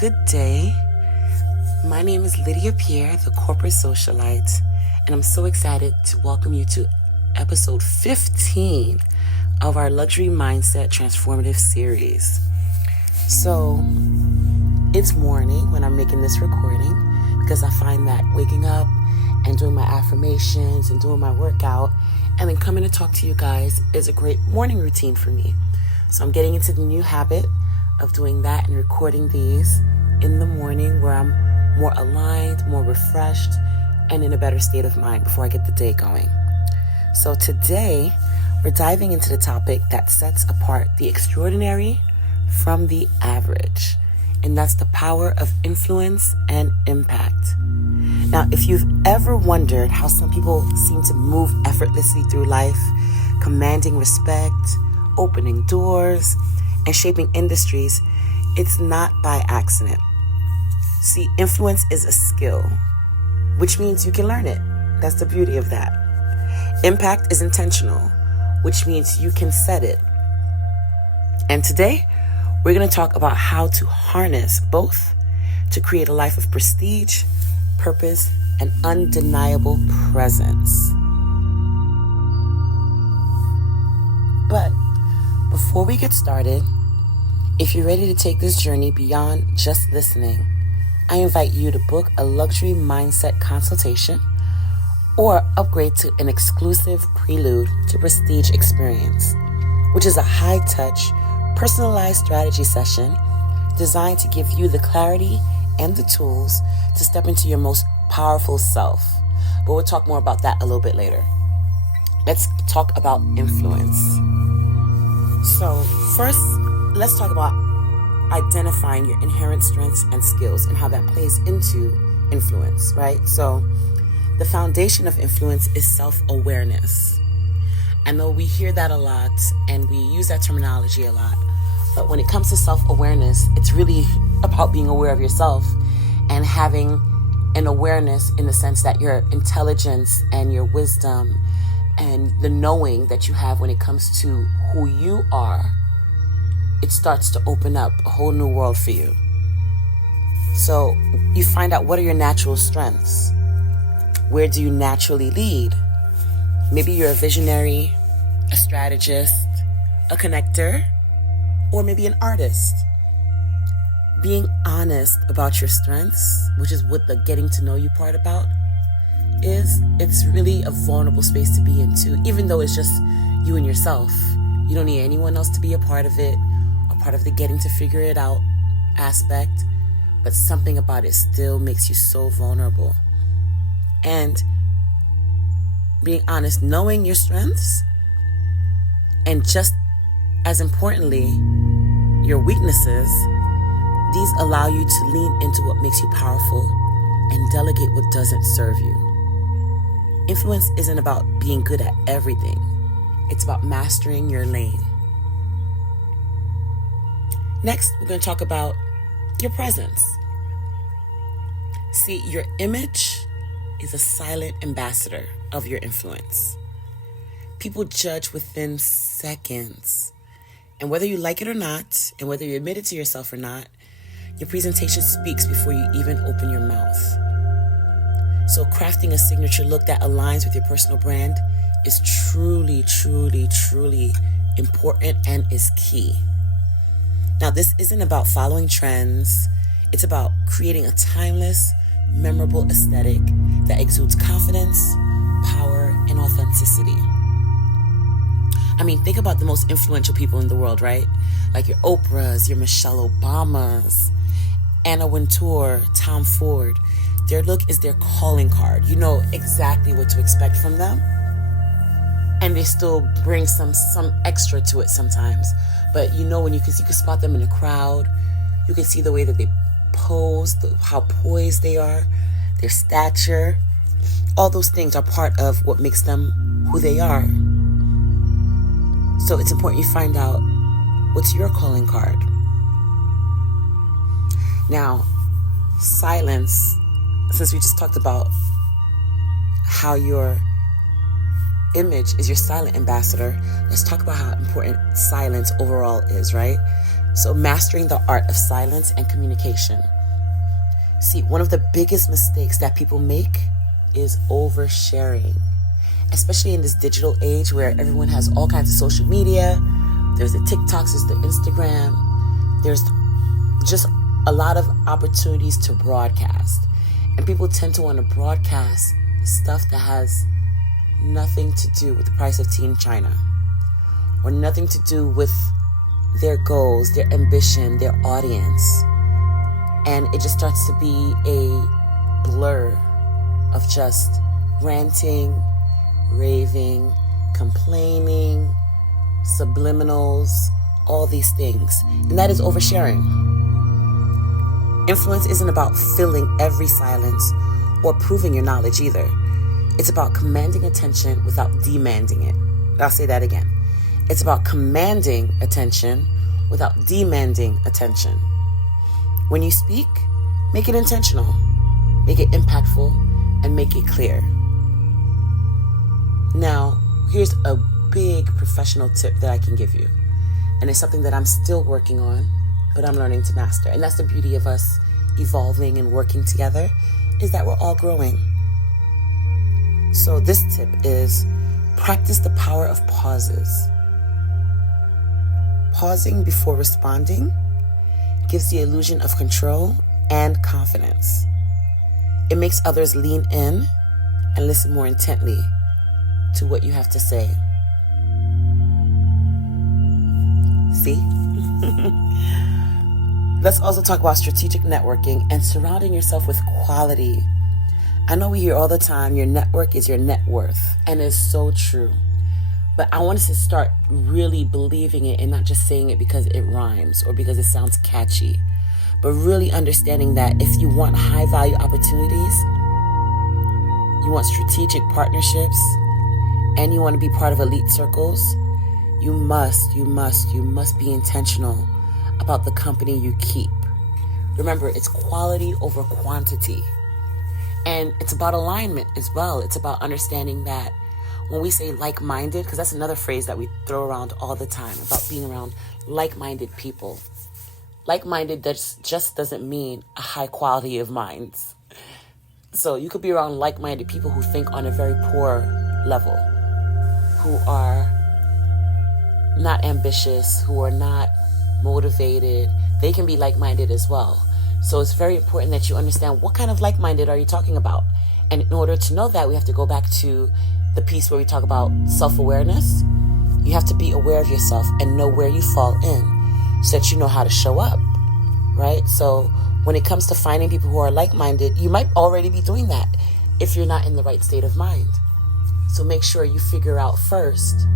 good day. My name is Lydia Pierre, the corporate socialite, and I'm so excited to welcome you to episode 15 of our Luxury Mindset Transformative Series. So, it's morning when I'm making this recording because I find that waking up and doing my affirmations and doing my workout and then coming to talk to you guys is a great morning routine for me. So I'm getting into the new habit of doing that and recording these in the morning where I'm more aligned, more refreshed, and in a better state of mind before I get the day going. So today, we're diving into the topic that sets apart the extraordinary from the average, and that's the power of influence and impact. Now, if you've ever wondered how some people seem to move effortlessly through life, commanding respect, opening doors, and shaping industries, it's not by accident. See, influence is a skill, which means you can learn it. That's the beauty of that. Impact is intentional, which means you can set it. And today, we're going to talk about how to harness both to create a life of prestige, purpose, and undeniable presence. But before we get started, if you're ready to take this journey beyond just listening, I invite you to book a luxury mindset consultation or upgrade to an exclusive prelude to prestige experience, which is a high-touch, personalized strategy session designed to give you the clarity and the tools to step into your most powerful self. But we'll talk more about that a little bit later. Let's talk about influence. So first, let's talk about identifying your inherent strengths and skills and how that plays into influence, right? So the foundation of influence is self-awareness. I know we hear that a lot and we use that terminology a lot, but when it comes to self-awareness, it's really about being aware of yourself and having an awareness in the sense that your intelligence and your wisdom and the knowing that you have when it comes to who you are, it starts to open up a whole new world for you. So you find out, what are your natural strengths? Where do you naturally lead? Maybe you're a visionary, a strategist, a connector, or maybe an artist. Being honest about your strengths, which is what the getting to know you part about is, it's really a vulnerable space to be into, even though it's just you and yourself. You don't need anyone else to be a part of it, a part of the getting to figure it out aspect, but something about it still makes you so vulnerable. And being honest, knowing your strengths, and just as importantly, your weaknesses, these allow you to lean into what makes you powerful and delegate what doesn't serve you. Influence isn't about being good at everything. It's about mastering your lane. Next, we're going to talk about your presence. See, your image is a silent ambassador of your influence. People judge within seconds. And whether you like it or not, and whether you admit it to yourself or not, your presentation speaks before you even open your mouth. So crafting a signature look that aligns with your personal brand is truly, truly, truly important and is key. Now, this isn't about following trends. It's about creating a timeless, memorable aesthetic that exudes confidence, power, and authenticity. I mean, think about the most influential people in the world, right? Like your Oprahs, your Michelle Obamas, Anna Wintour, Tom Ford. Their look is their calling card. You know exactly what to expect from them. And they still bring some extra to it sometimes. But you know, when you can spot them in a crowd, you can see the way that they pose, how poised they are, their stature. All those things are part of what makes them who they are. So it's important you find out what's your calling card. Now, silence, since we just talked about how your image is your silent ambassador, let's talk about how important silence overall is, right? So mastering the art of silence and communication. See, one of the biggest mistakes that people make is oversharing, especially in this digital age where everyone has all kinds of social media. There's the TikToks, there's the Instagram, there's just a lot of opportunities to broadcast. And people tend to want to broadcast stuff that has nothing to do with the price of tea in China, or nothing to do with their goals, their ambition, their audience. And it just starts to be a blur of just ranting, raving, complaining, subliminals, all these things. And that is oversharing. Influence isn't about filling every silence or proving your knowledge either. It's about commanding attention without demanding it. I'll say that again. It's about commanding attention without demanding attention. When you speak, make it intentional, make it impactful, and make it clear. Now, here's a big professional tip that I can give you. And it's something that I'm still working on, but I'm learning to master. And that's the beauty of us evolving and working together, is that we're all growing. So this tip is practice the power of pauses. Pausing before responding gives the illusion of control and confidence. It makes others lean in and listen more intently to what you have to say. See? Let's also talk about strategic networking and surrounding yourself with quality. I know we hear all the time, your network is your net worth, and it's so true. But I want us to start really believing it and not just saying it because it rhymes or because it sounds catchy, but really understanding that if you want high value opportunities, you want strategic partnerships, and you want to be part of elite circles, you must be intentional about the company you keep. Remember, it's quality over quantity. And it's about alignment as well. It's about understanding that when we say like-minded, because that's another phrase that we throw around all the time, about being around like-minded people. Like-minded just doesn't mean a high quality of minds. So you could be around like-minded people who think on a very poor level, who are not ambitious, who are not motivated. They can be like-minded as well. So it's very important that you understand what kind of like-minded are you talking about. And in order to know that, we have to go back to the piece where we talk about self-awareness. You have to be aware of yourself and know where you fall in so that you know how to show up, right? So when it comes to finding people who are like-minded, you might already be doing that if you're not in the right state of mind. So make sure you figure out first,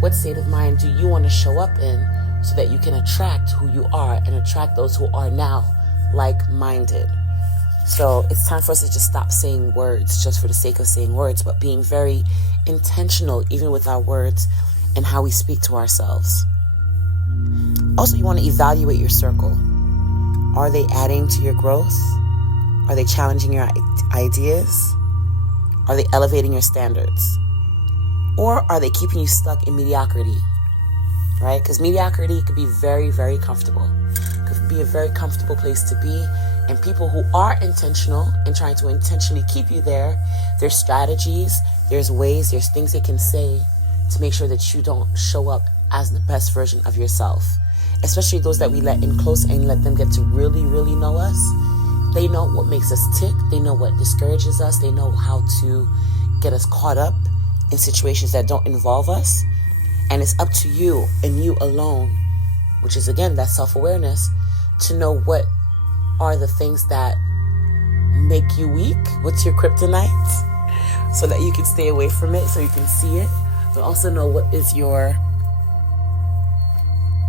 what state of mind do you want to show up in so that you can attract who you are and attract those who are now like-minded. So it's time for us to just stop saying words just for the sake of saying words, but being very intentional even with our words and how we speak to ourselves. Also, you want to evaluate your circle. Are they adding to your growth? Are they challenging your ideas? Are they elevating your standards? Or are they keeping you stuck in mediocrity? Right? Because mediocrity could be very, very comfortable. It could be a very comfortable place to be. And people who are intentional and trying to intentionally keep you there, there's strategies, there's ways, there's things they can say to make sure that you don't show up as the best version of yourself. Especially those that we let in close and let them get to really, really know us. They know what makes us tick. They know what discourages us. They know how to get us caught up in situations that don't involve us. And it's up to you and you alone, which is, again, that self-awareness, to know what are the things that make you weak, what's your kryptonite, so that you can stay away from it, so you can see it, but also know what is your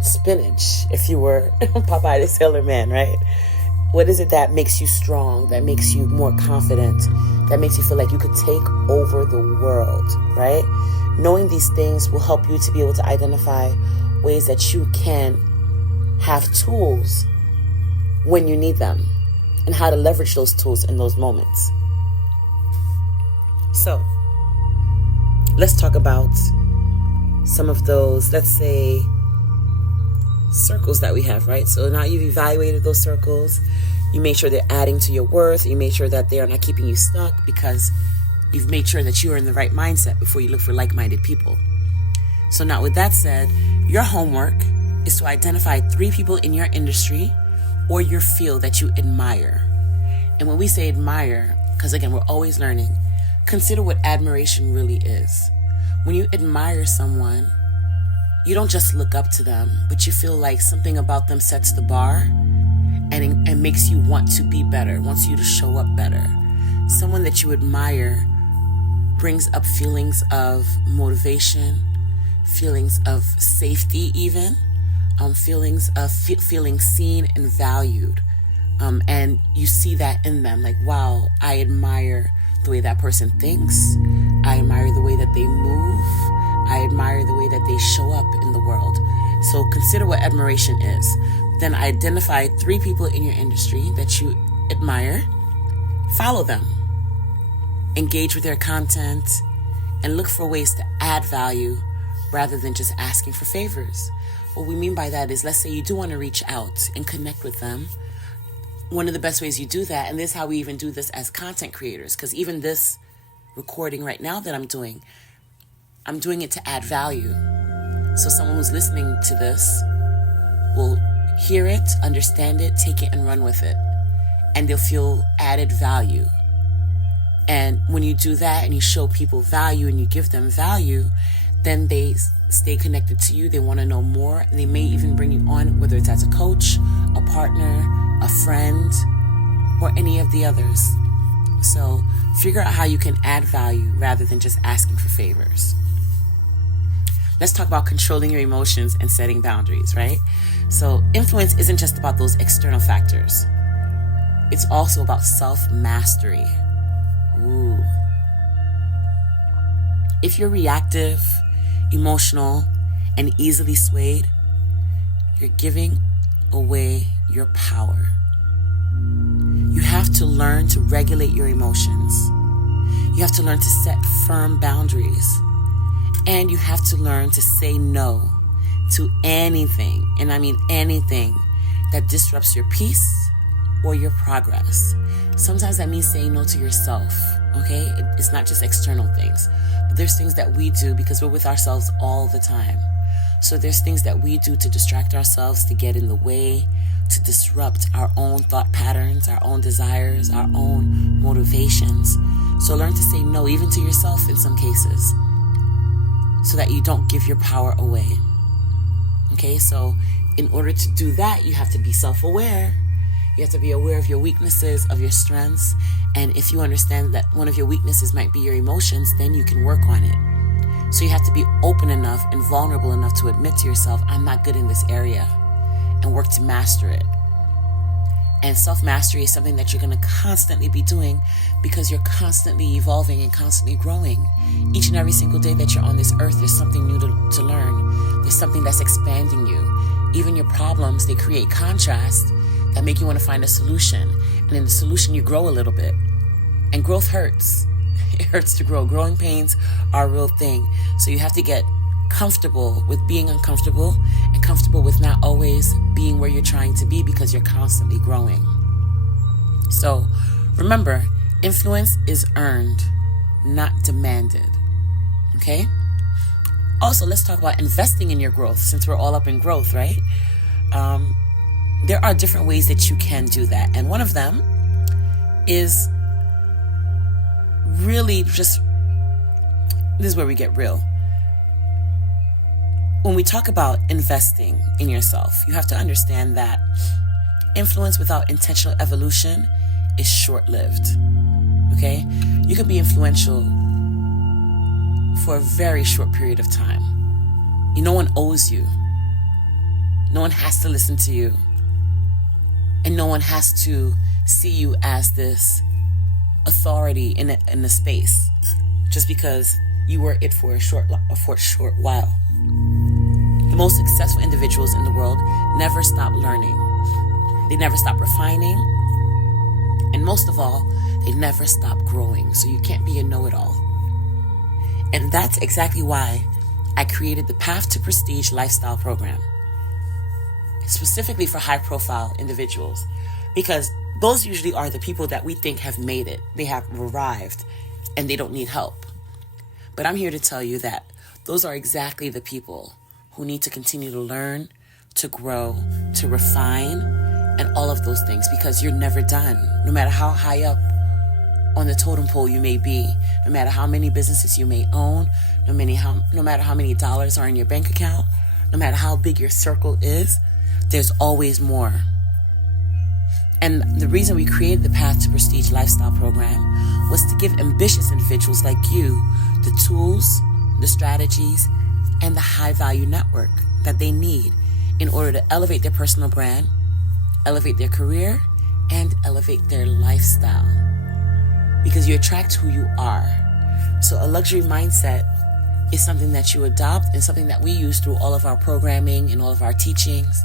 spinach, if you were Popeye the Sailor Man, right? What is it that makes you strong, that makes you more confident, that makes you feel like you could take over the world, right? Knowing these things will help you to be able to identify ways that you can have tools when you need them and how to leverage those tools in those moments. So, let's talk about some of those, let's say, circles that we have, right? So now you've evaluated those circles. You make sure they're adding to your worth. You make sure that they are not keeping you stuck, because you've made sure that you are in the right mindset before you look for like-minded people. So now with that said, your homework is to identify 3 people in your industry or your field that you admire. And when we say admire, because again, we're always learning, consider what admiration really is. When you admire someone, you don't just look up to them, but you feel like something about them sets the bar and makes you want to be better, wants you to show up better. Someone that you admire brings up feelings of motivation, feelings of safety even, feelings of feeling seen and valued. And you see that in them, like, wow, I admire the way that person thinks. I admire the way that they move. I admire the way that they show up in the world. So consider what admiration is. Then identify 3 people in your industry that you admire. Follow them. Engage with their content and look for ways to add value rather than just asking for favors. What we mean by that is, let's say you do want to reach out and connect with them. One of the best ways you do that, and this is how we even do this as content creators, because even this recording right now that I'm doing it to add value. So someone who's listening to this will hear it, understand it, take it and run with it. And they'll feel added value. And when you do that and you show people value and you give them value, then they stay connected to you. They want to know more. And they may even bring you on, whether it's as a coach, a partner, a friend, or any of the others. So figure out how you can add value rather than just asking for favors. Let's talk about controlling your emotions and setting boundaries, right? So influence isn't just about those external factors. It's also about self-mastery. Ooh. If you're reactive, emotional, and easily swayed, you're giving away your power. You have to learn to regulate your emotions. You have to learn to set firm boundaries. And you have to learn to say no to anything, and I mean anything, that disrupts your peace or your progress. Sometimes that means saying no to yourself, okay? It's not just external things, but there's things that we do because we're with ourselves all the time. So there's things that we do to distract ourselves, to get in the way, to disrupt our own thought patterns, our own desires, our own motivations. So learn to say no, even to yourself in some cases, so that you don't give your power away. Okay, so in order to do that, you have to be self-aware. You have to be aware of your weaknesses, of your strengths. And if you understand that one of your weaknesses might be your emotions, then you can work on it. So you have to be open enough and vulnerable enough to admit to yourself, I'm not good in this area, and work to master it. And self-mastery is something that you're going to constantly be doing because you're constantly evolving and constantly growing. Each and every single day that you're on this earth, there's something new to learn. There's something that's expanding you. Even your problems, they create contrast that make you want to find a solution. And in the solution, you grow a little bit. And growth hurts. It hurts to grow. Growing pains are a real thing. So you have to get comfortable with being uncomfortable and comfortable with not always being where you're trying to be because you're constantly growing. So remember, influence is earned, not demanded. Okay? Also, let's talk about investing in your growth, since we're all up in growth, right? There are different ways that you can do that. And one of them is really just, this is where we get real. When we talk about investing in yourself, you have to understand that influence without intentional evolution is short-lived. Okay? You can be influential for a very short period of time. No one owes you. No one has to listen to you. And no one has to see you as this authority in a space just because you were it for a short while. The most successful individuals in the world never stop learning. They never stop refining. And most of all, they never stop growing. So you can't be a know-it-all. And that's exactly why I created the Path to Prestige lifestyle program. specifically for high-profile individuals, because those usually are the people that we think have made it. They have arrived, and they don't need help. But I'm here to tell you that those are exactly the people who need to continue to learn, to grow, to refine, and all of those things, because you're never done. No matter how high up on the totem pole you may be, no matter how many businesses you may own, no matter how many dollars are in your bank account, no matter how big your circle is, there's always more. And the reason we created the Path to Prestige Lifestyle Program was to give ambitious individuals like you the tools, the strategies, and the high-value network that they need in order to elevate their personal brand, elevate their career, and elevate their lifestyle. Because you attract who you are. So a luxury mindset is something that you adopt and something that we use through all of our programming and all of our teachings.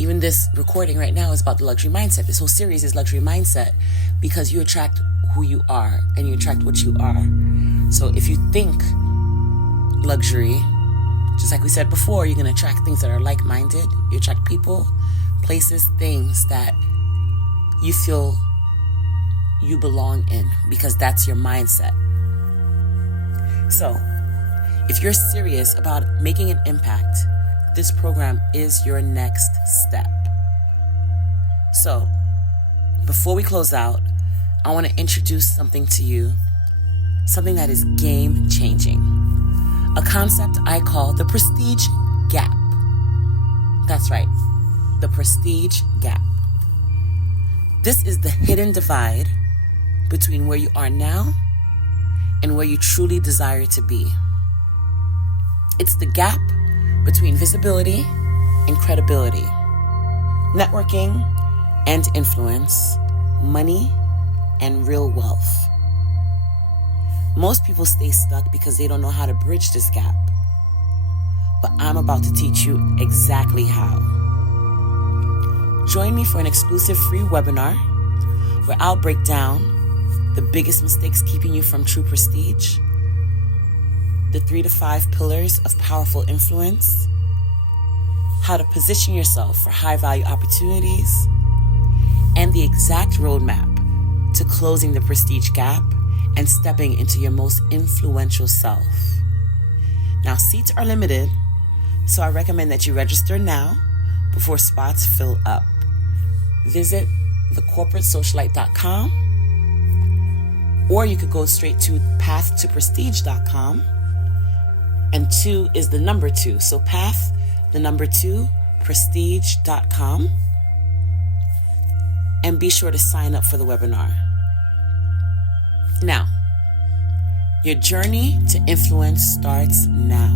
Even this recording right now is about the luxury mindset. This whole series is luxury mindset because you attract who you are and you attract what you are. So if you think luxury, just like we said before, you're going to attract things that are like-minded. You attract people, places, things that you feel you belong in, because that's your mindset. So if you're serious about making an impact, this program is your next step. So before we close out, I want to introduce something to you, something that is game-changing, a concept I call the prestige gap. That's right, the prestige gap. This is the hidden divide between where you are now and where you truly desire to be. It's the gap between visibility and credibility, networking and influence, money and real wealth. Most people stay stuck because they don't know how to bridge this gap. But I'm about to teach you exactly how. Join me for an exclusive free webinar where I'll break down the biggest mistakes keeping you from true prestige, the 3 to 5 pillars of powerful influence, how to position yourself for high-value opportunities, and the exact roadmap to closing the prestige gap and stepping into your most influential self. Now, seats are limited, so I recommend that you register now before spots fill up. Visit thecorporatesocialite.com, or you could go straight to pathtoprestige.com, and 2 is the number 2. So path, the number 2, prestige.com, and be sure to sign up for the webinar. Now, your journey to influence starts now.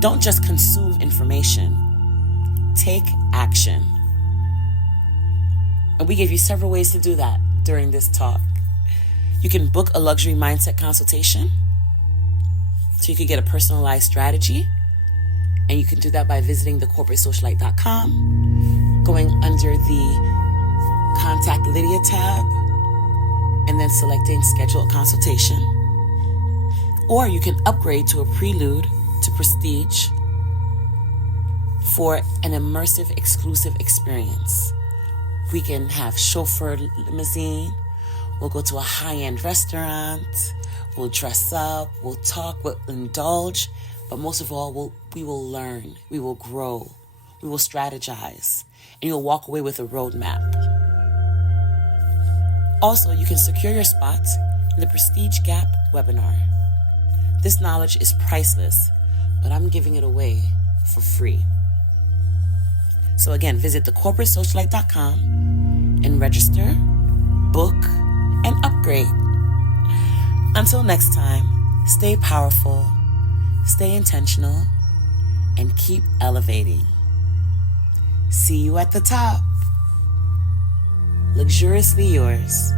Don't just consume information, take action. And we give you several ways to do that during this talk. You can book a luxury mindset consultation, so you can get a personalized strategy. And you can do that by visiting thecorporatesocialite.com, going under the Contact Lydia tab, and then selecting Schedule a Consultation. Or you can upgrade to a prelude to Prestige for an immersive, exclusive experience. We can have chauffeured limousine. We'll go to a high-end restaurant. We'll dress up. We'll talk. We'll indulge. But most of all, we will learn. We will grow. We will strategize. And you'll walk away with a roadmap. Also, you can secure your spot in the Prestige Gap webinar. This knowledge is priceless, but I'm giving it away for free. So again, visit thecorporatesocialite.com and register, book, and upgrade. Until next time, stay powerful, stay intentional, and keep elevating. See you at the top. Luxuriously yours,